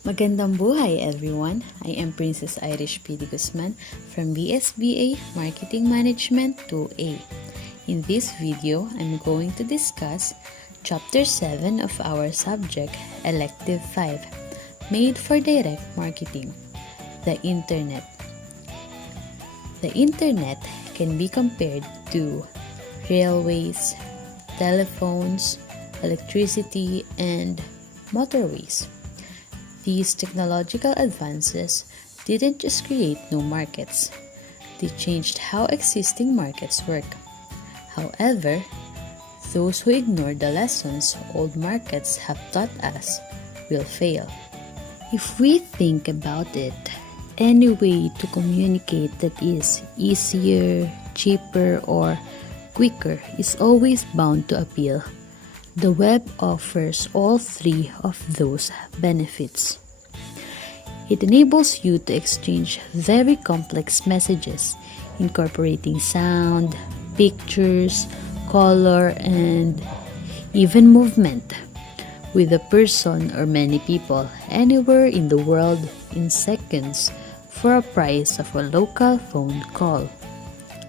Magandang buhay everyone! I am Princess Irish P. Guzman from BSBA Marketing Management 2A. In this video, I'm going to discuss Chapter 7 of our subject, Elective 5, Made for Direct Marketing, the Internet. The Internet can be compared to railways, telephones, electricity, and motorways. These technological advances didn't just create new markets, they changed how existing markets work. However, those who ignore the lessons old markets have taught us will fail. If we think about it, any way to communicate that is easier, cheaper, or quicker is always bound to appeal. The web offers all three of those benefits. It enables you to exchange very complex messages, incorporating sound, pictures, color, and even movement with a person or many people anywhere in the world in seconds for a price of a local phone call.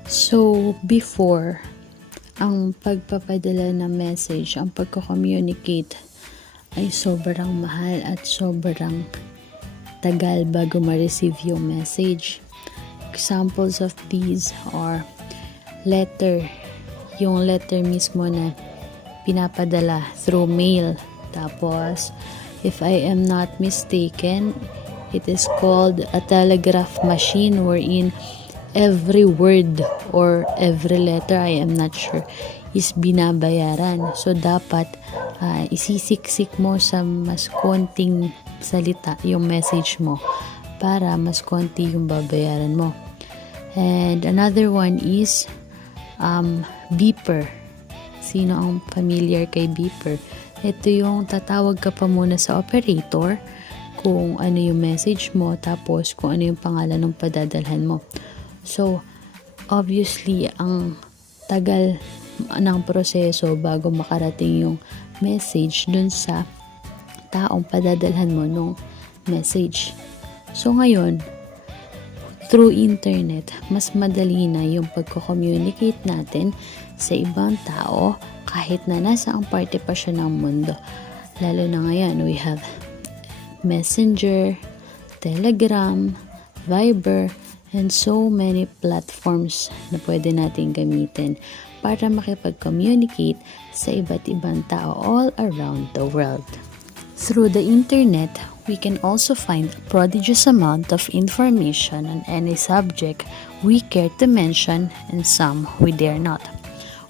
So, before, ang pagpapadala ng message, ang pagko-communicate ay sobrang mahal at sobrang tagal bago ma-receive yung message. Examples of these are letter, yung letter mismo na pinapadala through mail. Tapos, if I am not mistaken, it is called a telegraph machine wherein every word or every letter, I am not sure, is binabayaran. So, dapat isisiksik mo sa mas konting salita yung message mo para mas konti yung babayaran mo. And another one is beeper. Sino ang familiar kay beeper? Ito yung tatawag ka pa muna sa operator kung ano yung message mo, tapos kung ano yung pangalan ng padadalhan mo. So, obviously, ang tagal ng proseso bago makarating yung message dun sa taong padadalhan mo nung message. So, ngayon, through internet, mas madali na yung pagko-communicate natin sa ibang tao kahit na nasa ang parte pa siya ng mundo. Lalo na ngayon, we have Messenger, Telegram, Viber, and so many platforms na pwede natin gamitin para makipag-communicate sa iba't ibang tao all around the world. Through the internet, we can also find a prodigious amount of information on any subject we care to mention and some we dare not.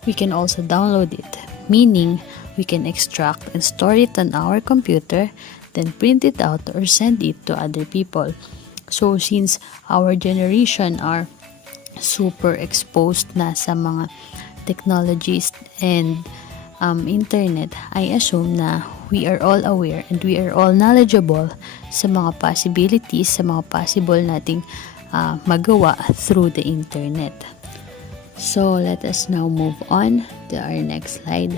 We can also download it, meaning we can extract and store it on our computer, then print it out or send it to other people. So, since our generation are super exposed na sa mga technologies and internet, I assume na we are all aware and we are all knowledgeable sa mga possibilities, sa mga possible nating magawa through the internet. So, let us now move on to our next slide.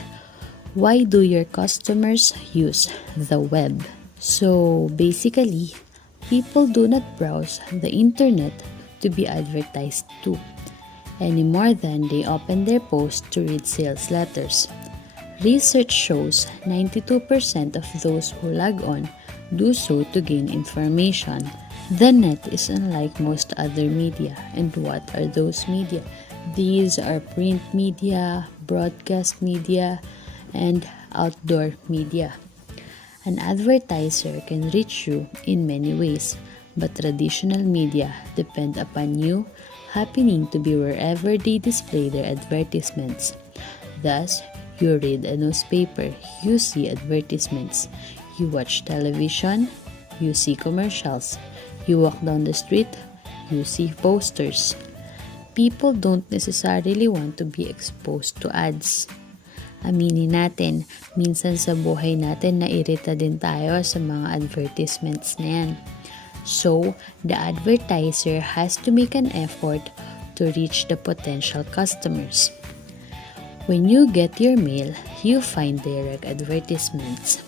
Why do your customers use the web? So, basically, people do not browse the internet to be advertised to, any more than they open their post to read sales letters. Research shows 92% of those who log on do so to gain information. The net is unlike most other media. And what are those media? These are print media, broadcast media, and outdoor media. An advertiser can reach you in many ways, but traditional media depend upon you happening to be wherever they display their advertisements. Thus, you read a newspaper, you see advertisements. You watch television, you see commercials. You walk down the street, you see posters. People don't necessarily want to be exposed to ads. Aminin natin, minsan sa buhay natin nairita din tayo sa mga advertisements na yan. So, the advertiser has to make an effort to reach the potential customers. When you get your mail, you find direct advertisements.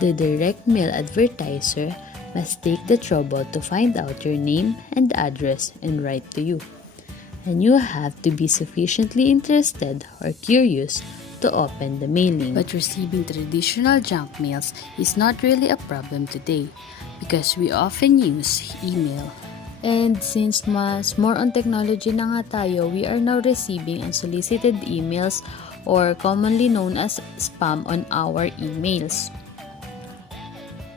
The direct mail advertiser must take the trouble to find out your name and address and write to you. And you have to be sufficiently interested or curious to open the mailing. But receiving traditional junk mails is not really a problem today because we often use email. And since mas more on technology na nga tayo, we are now receiving unsolicited emails or commonly known as spam on our emails.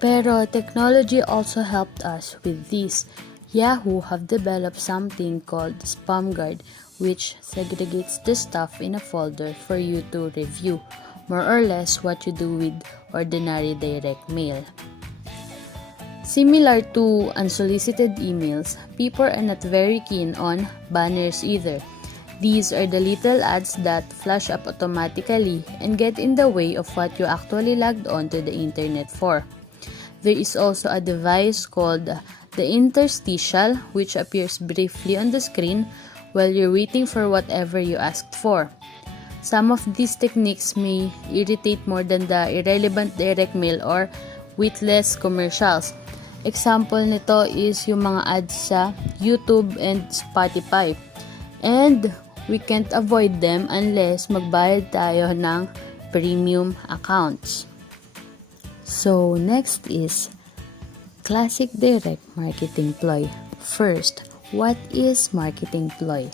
Pero technology also helped us with this. Yahoo have developed something called Spam Guard, which segregates the stuff in a folder for you to review, more or less what you do with ordinary direct mail. Similar to unsolicited emails, people are not very keen on banners either. These are the little ads that flash up automatically and get in the way of what you actually logged on to the internet for. There is also a device called the interstitial, which appears briefly on the screen while you're waiting for whatever you asked for. Some of these techniques may irritate more than the irrelevant direct mail or witless commercials. Example nito is yung mga ads sa YouTube and Spotify. And we can't avoid them unless magbayad tayo ng premium accounts. So next is classic direct marketing ploy. First, what is marketing ploy?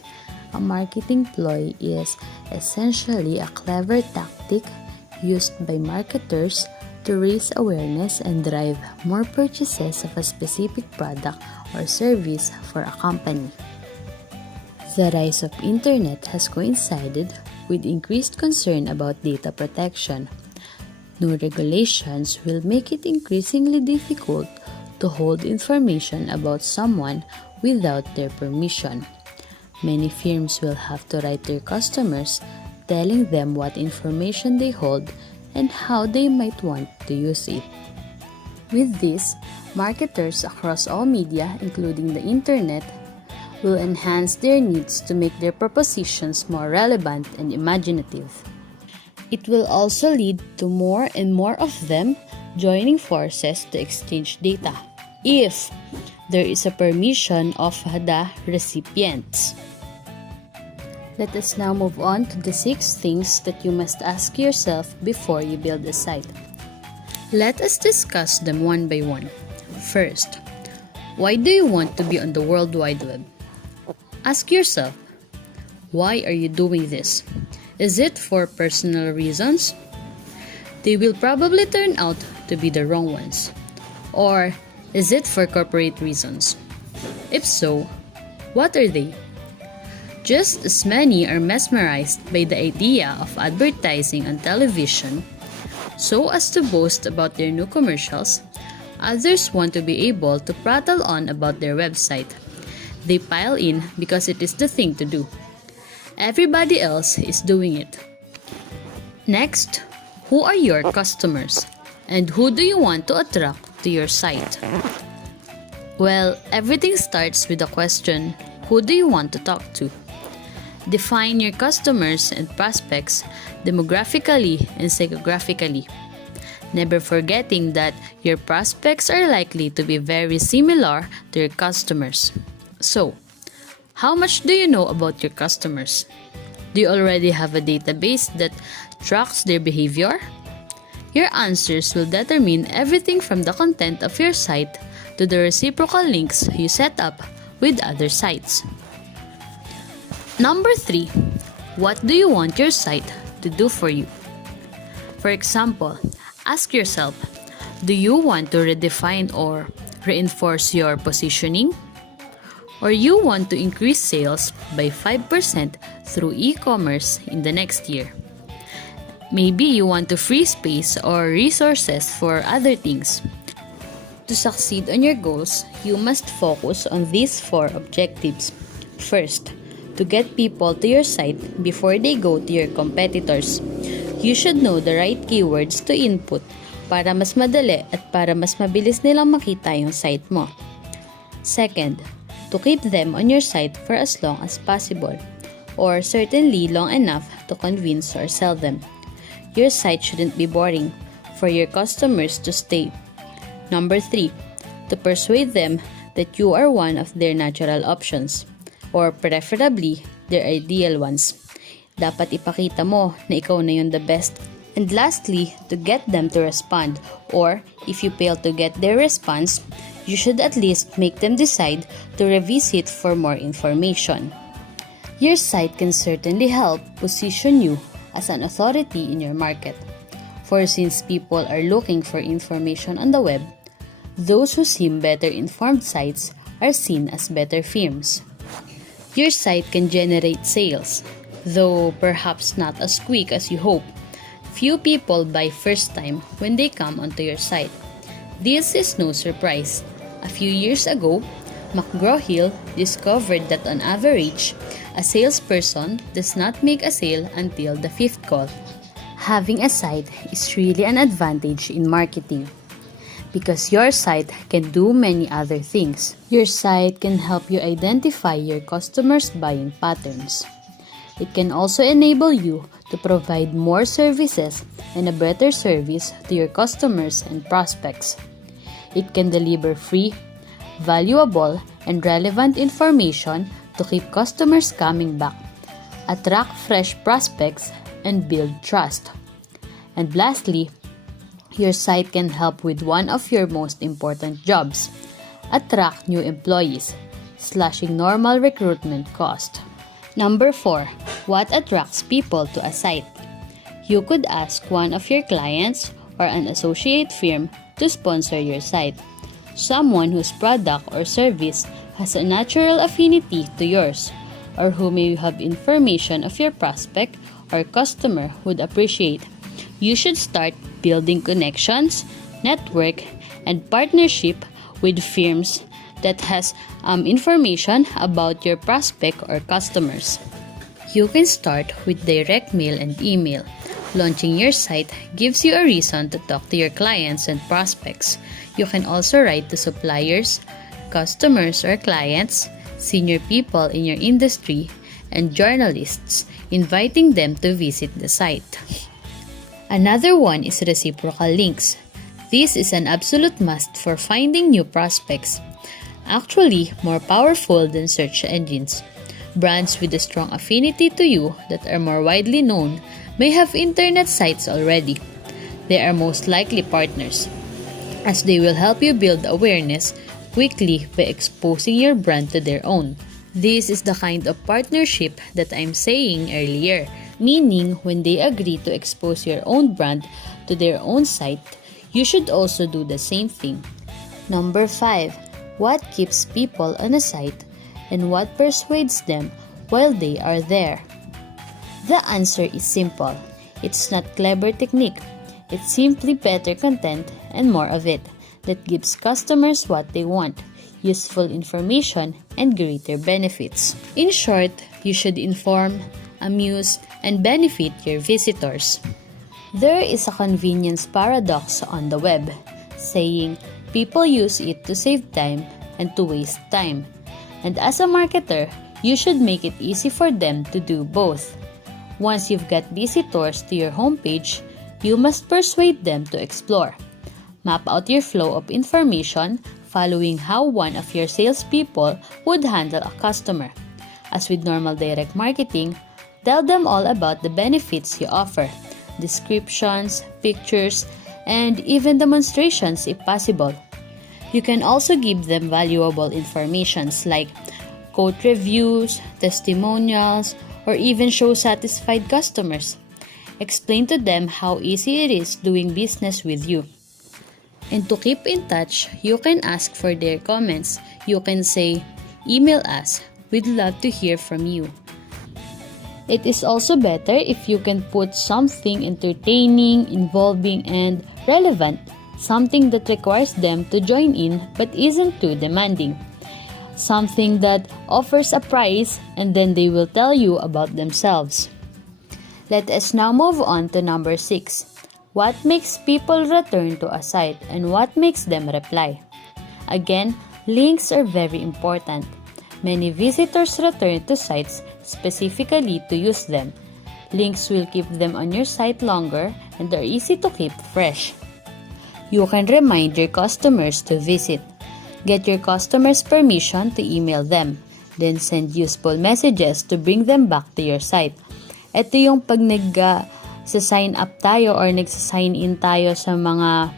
A marketing ploy is essentially a clever tactic used by marketers to raise awareness and drive more purchases of a specific product or service for a company. The rise of internet has coincided with increased concern about data protection. New regulations will make it increasingly difficult to hold information about someone without their permission. Many firms will have to write their customers telling them what information they hold and how they might want to use it. With this, marketers across all media, including the internet, will enhance their needs to make their propositions more relevant and imaginative. It will also lead to more and more of them joining forces to exchange data, if there is a permission of the recipients. Let us now move on to the 6 things that you must ask yourself before you build a site. Let us discuss them one by one. First, why do you want to be on the World Wide Web? Ask yourself, why are you doing this? Is it for personal reasons? They will probably turn out to be the wrong ones. Or is it for corporate reasons? If so, what are they? Just as many are mesmerized by the idea of advertising on television, so as to boast about their new commercials, others want to be able to prattle on about their website. They pile in because it is the thing to do. Everybody else is doing it. Next, who are your customers? And who do you want to attract to your site? Well, everything starts with the question, who do you want to talk to? Define your customers and prospects demographically and psychographically, never forgetting that your prospects are likely to be very similar to your customers. So, how much do you know about your customers? Do you already have a database that tracks their behavior? Your answers will determine everything from the content of your site to the reciprocal links you set up with other sites. Number 3, what do you want your site to do for you? For example, ask yourself, do you want to redefine or reinforce your positioning? Or you want to increase sales by 5% through e-commerce in the next year? Maybe you want to free space or resources for other things. To succeed on your goals, you must focus on these 4 objectives. First, to get people to your site before they go to your competitors. You should know the right keywords to input para mas madali at para mas mabilis nilang makita yung site mo. Second, to keep them on your site for as long as possible, or certainly long enough to convince or sell them. Your site shouldn't be boring for your customers to stay. Number 3, to persuade them that you are one of their natural options, or preferably, their ideal ones. Dapat ipakita mo na ikaw na yung the best. And lastly, to get them to respond, or if you fail to get their response, you should at least make them decide to revisit for more information. Your site can certainly help position you as an authority in your market. For since people are looking for information on the web, those who seem better informed sites are seen as better firms. Your site can generate sales, though perhaps not as quick as you hope. Few people buy first time when they come onto your site. This is no surprise. A few years ago, McGraw-Hill discovered that on average, a salesperson does not make a sale until the fifth call. Having a site is really an advantage in marketing because your site can do many other things. Your site can help you identify your customers' buying patterns. It can also enable you to provide more services and a better service to your customers and prospects. It can deliver free, valuable, and relevant information to keep customers coming back, attract fresh prospects, and build trust. And lastly, your site can help with one of your most important jobs, attract new employees, slashing normal recruitment cost. Number 4. What attracts people to a site? You could ask one of your clients or an associate firm to sponsor your site. Someone whose product or service has a natural affinity to yours, or who may have information of your prospect or customer would appreciate. You should start building connections, network, and partnership with firms that has information about your prospect or customers. You can start with direct mail and email. Launching your site gives you a reason to talk to your clients and prospects. You can also write to suppliers, customers or clients, senior people in your industry, and journalists, inviting them to visit the site. Another one is reciprocal links. This is an absolute must for finding new prospects. Actually, more powerful than search engines. Brands with a strong affinity to you that are more widely known may have internet sites already. They are most likely partners, as they will help you build awareness quickly by exposing your brand to their own. This is the kind of partnership that I'm saying earlier, meaning when they agree to expose your own brand to their own site, you should also do the same thing. Number 5. What keeps people on a site and what persuades them while they are there? The answer is simple. It's not clever technique. It's simply better content and more of it that gives customers what they want, useful information, and greater benefits. In short, you should inform, amuse, and benefit your visitors. There is a convenience paradox on the web, saying people use it to save time and to waste time. And as a marketer, you should make it easy for them to do both. Once you've got visitors to your homepage, you must persuade them to explore. Map out your flow of information following how one of your salespeople would handle a customer. As with normal direct marketing, tell them all about the benefits you offer, descriptions, pictures, and even demonstrations if possible. You can also give them valuable information like quote reviews, testimonials, or even show satisfied customers. Explain to them how easy it is doing business with you. And to keep in touch, you can ask for their comments. You can say, email us. We'd love to hear from you. It is also better if you can put something entertaining, involving, and relevant, something that requires them to join in but isn't too demanding. Something that offers a prize and then they will tell you about themselves. Let us now move on to number 6. What makes people return to a site and what makes them reply? Again, links are very important. Many visitors return to sites specifically to use them. Links will keep them on your site longer and are easy to keep fresh. You can remind your customers to visit. Get your customers' permission to email them. Then send useful messages to bring them back to your site. Ito yung pag nag-sign up tayo or nag-sign in tayo sa mga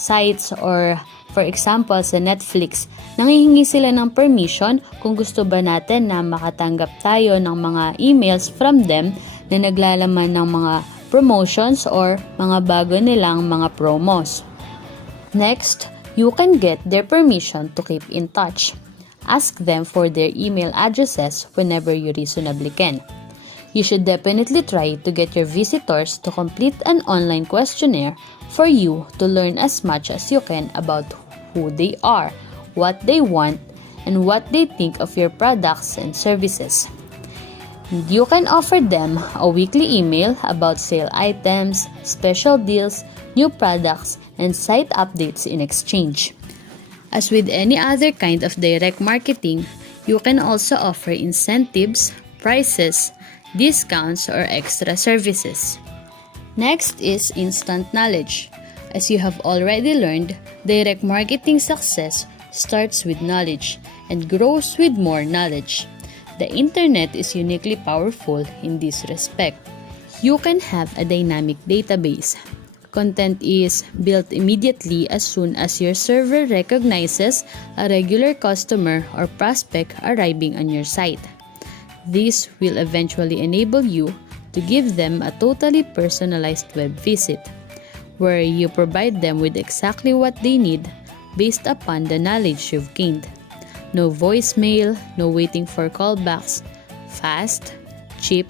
sites or for example sa Netflix, nanghihingi sila ng permission kung gusto ba natin na makatanggap tayo ng mga emails from them na naglalaman ng mga promotions or mga bago nilang mga promos. Next, you can get their permission to keep in touch. Ask them for their email addresses whenever you reasonably can. You should definitely try to get your visitors to complete an online questionnaire for you to learn as much as you can about who they are, what they want, and what they think of your products and services. You can offer them a weekly email about sale items, special deals, new products, and site updates in exchange. As with any other kind of direct marketing, you can also offer incentives, prices, discounts, or extra services. Next is instant knowledge. As you have already learned, direct marketing success starts with knowledge and grows with more knowledge. The internet is uniquely powerful in this respect. You can have a dynamic database. Content is built immediately as soon as your server recognizes a regular customer or prospect arriving on your site. This will eventually enable you to give them a totally personalized web visit, where you provide them with exactly what they need based upon the knowledge you've gained. No voicemail, no waiting for callbacks, fast, cheap,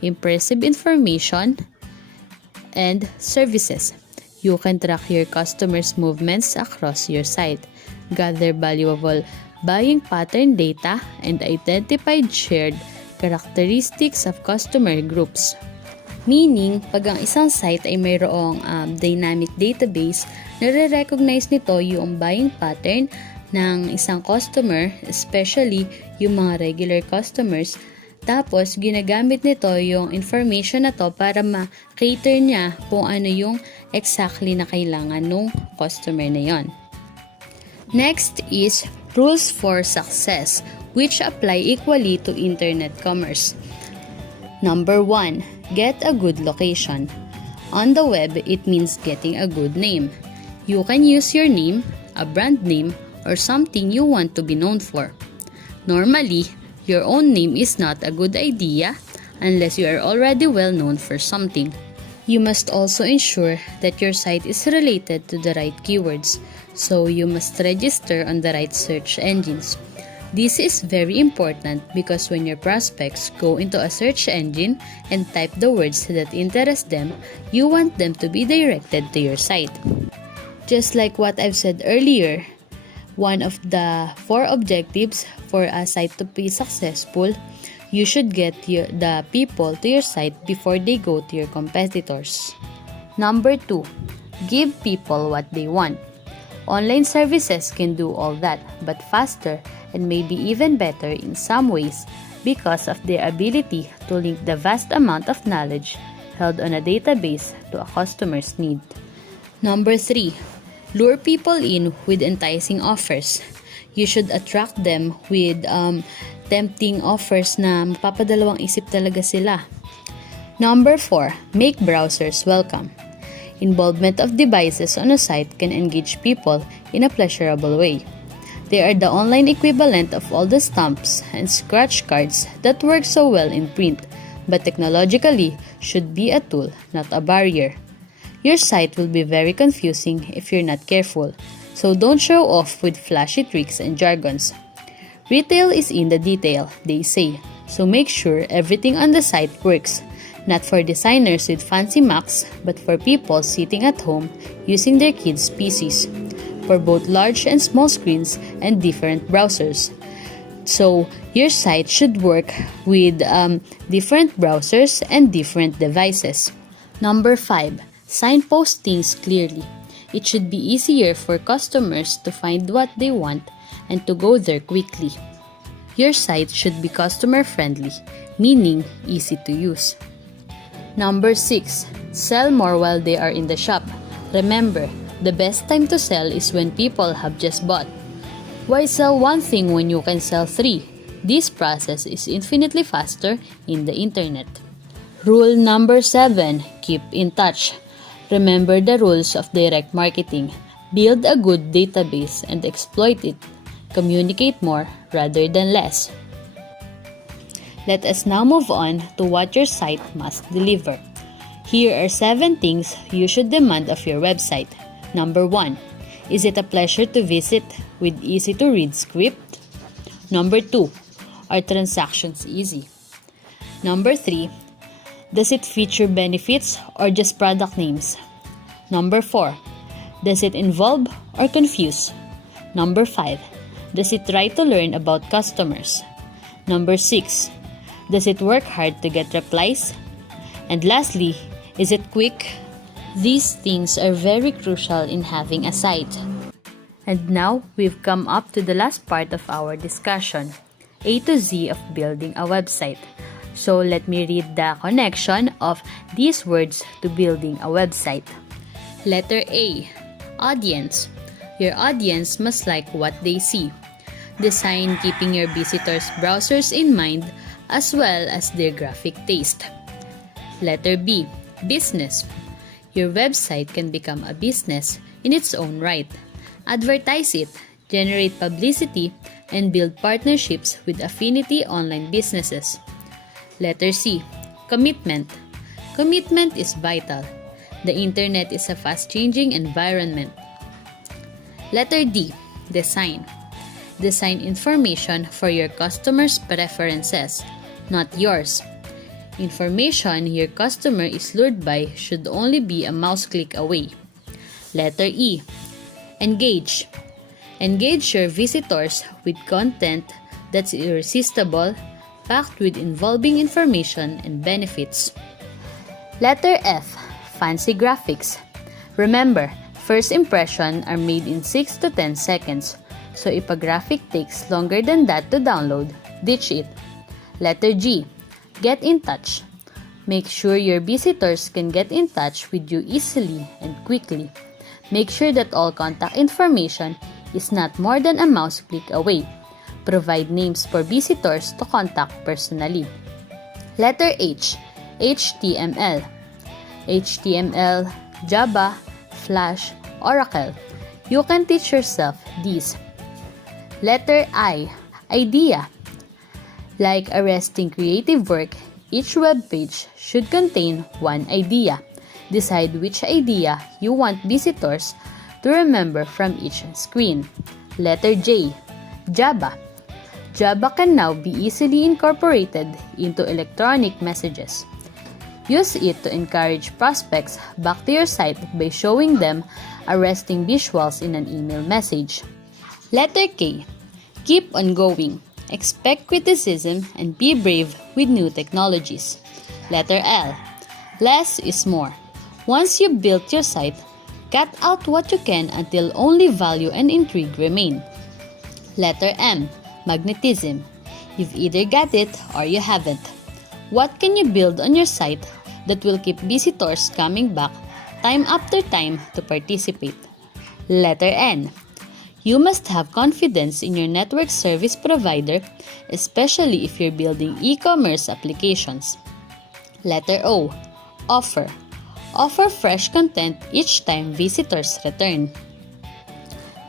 impressive information, and services. You can track your customers' movements across your site, gather valuable buying pattern data, and identify shared characteristics of customer groups. Meaning, pag ang isang site ay mayroong dynamic database, nare-recognize nito yung buying pattern ng isang customer, especially yung mga regular customers. Tapos, ginagamit nito yung information na to para ma-cater niya kung ano yung exactly na kailangan ng customer na yon. Next is rules for success, which apply equally to internet commerce. Number 1, get a good location. On the web, it means getting a good name. You can use your name, a brand name, or something you want to be known for. Normally, your own name is not a good idea unless you are already well known for something. You must also ensure that your site is related to the right keywords, so you must register on the right search engines. This is very important because when your prospects go into a search engine and type the words that interest them, you want them to be directed to your site. Just like what I've said earlier, one of the 4 objectives for a site to be successful, you should get the people to your site before they go to your competitors. Number 2, give people what they want. Online services can do all that, but faster and maybe even better in some ways because of their ability to link the vast amount of knowledge held on a database to a customer's need. Number 3, lure people in with enticing offers. You should attract them with tempting offers na mapapadalawang isip talaga sila. Number 4, make browsers welcome. Involvement of devices on a site can engage people in a pleasurable way. They are the online equivalent of all the stamps and scratch cards that work so well in print, but technologically should be a tool, not a barrier. Your site will be very confusing if you're not careful, so don't show off with flashy tricks and jargons. Retail is in the detail, they say, so make sure everything on the site works, not for designers with fancy Macs, but for people sitting at home using their kids' PCs, for both large and small screens and different browsers. So, your site should work with different browsers and different devices. Number 5, signpost things clearly. It should be easier for customers to find what they want and to go there quickly. Your site should be customer-friendly, meaning easy to use. Number 6, sell more while they are in the shop. Remember, the best time to sell is when people have just bought. Why sell one thing when you can sell three? This process is infinitely faster in the internet. Rule number 7. Keep in touch. Remember the rules of direct marketing. Build a good database and exploit it. Communicate more rather than less. Let us now move on to what your site must deliver. Here are 7 things you should demand of your website. Number 1. Is it a pleasure to visit with easy-to-read script? Number 2. Are transactions easy? Number 3. Does it feature benefits or just product names? Number 4. Does it involve or confuse? Number 5. Does it try to learn about customers? Number 6. Does it work hard to get replies? And lastly, is it quick? These things are very crucial in having a site. And now, we've come up to the last part of our discussion, A to Z of building a website. So let me read the connection of these words to building a website. Letter A. Audience. Your audience must like what they see. Design keeping your visitors' browsers in mind as well as their graphic taste. Letter B. Business. Your website can become a business in its own right. Advertise it, generate publicity, and build partnerships with affinity online businesses. Letter C. Commitment. Commitment is vital. The internet is a fast-changing environment. Letter D. Design. Design information for your customers' preferences, not yours. Information your customer is lured by should only be a mouse click away. Letter E. Engage. Engage your visitors with content that's irresistible, packed with involving information and benefits. Letter F. Fancy graphics. Remember, first impressions are made in 6 to 10 seconds, so if a graphic takes longer than that to download, ditch it. Letter G. Get in touch. Make sure your visitors can get in touch with you easily and quickly. Make sure that all contact information is not more than a mouse click away. Provide names for visitors to contact personally. Letter H. HTML. HTML, Java, Flash, Oracle. You can teach yourself these. Letter I. Idea. Like arresting creative work, each web page should contain one idea. Decide which idea you want visitors to remember from each screen. Letter J. Java. Java can now be easily incorporated into electronic messages. Use it to encourage prospects back to your site by showing them arresting visuals in an email message. Letter K. Keep on going. Expect criticism and be brave with new technologies. Letter L. Less is more. Once you've built your site, cut out what you can until only value and intrigue remain. Letter M. Magnetism. You've either got it or you haven't. What can you build on your site that will keep visitors coming back time after time to participate? Letter N. You must have confidence in your network service provider, especially if you're building e-commerce applications. Letter O. Offer. Offer fresh content each time visitors return.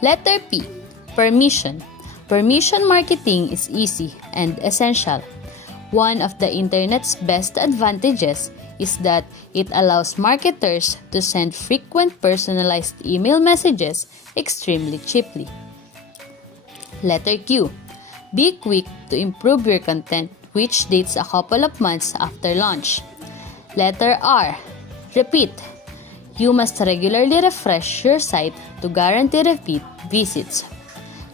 Letter P. Permission. Permission marketing is easy and essential. One of the internet's best advantages is that it allows marketers to send frequent personalized email messages extremely cheaply. Letter Q. Be quick to improve your content, which dates a couple of months after launch. Letter R. Repeat. You must regularly refresh your site to guarantee repeat visits.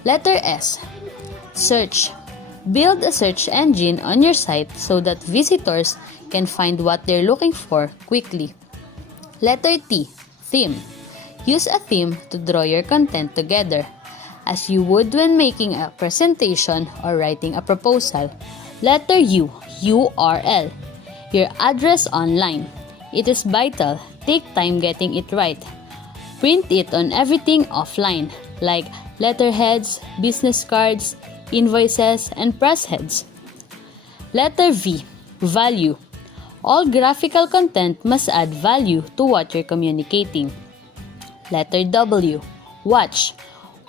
Letter S. Search. Build a search engine on your site so that visitors can find what they're looking for quickly. Letter T. Theme. Use a theme to draw your content together, as you would when making a presentation or writing a proposal. Letter U. URL. Your address online. It is vital. Take time getting it right. Print it on everything offline, like letterheads, business cards, invoices, and press heads. Letter V. Value. All graphical content must add value to what you're communicating. Letter W. Watch.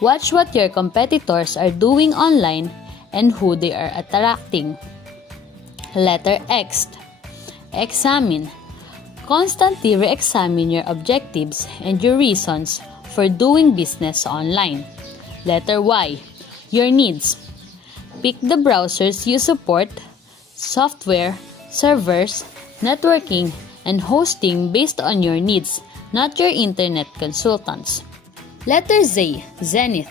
Watch what your competitors are doing online and who they are attracting. Letter X. Examine. Constantly re-examine your objectives and your reasons for doing business online. Letter Y. Your needs. Pick the browsers you support, software, servers, networking, and hosting based on your needs, not your internet consultants. Letter Z. Zenith.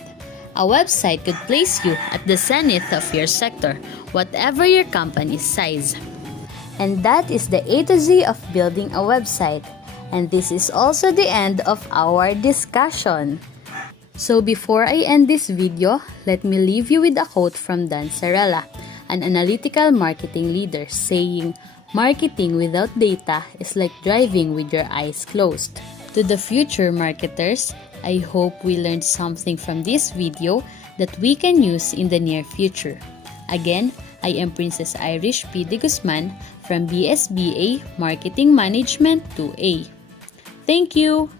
A website could place you at the zenith of your sector, whatever your company's size. And that is the A to Z of building a website. And this is also the end of our discussion. So before I end this video, let me leave you with a quote from Dan Sarella, an analytical marketing leader, saying, "Marketing without data is like driving with your eyes closed." To the future marketers, I hope we learned something from this video that we can use in the near future. Again, I am Princess Irish P. de Guzman from BSBA Marketing Management 2A. Thank you!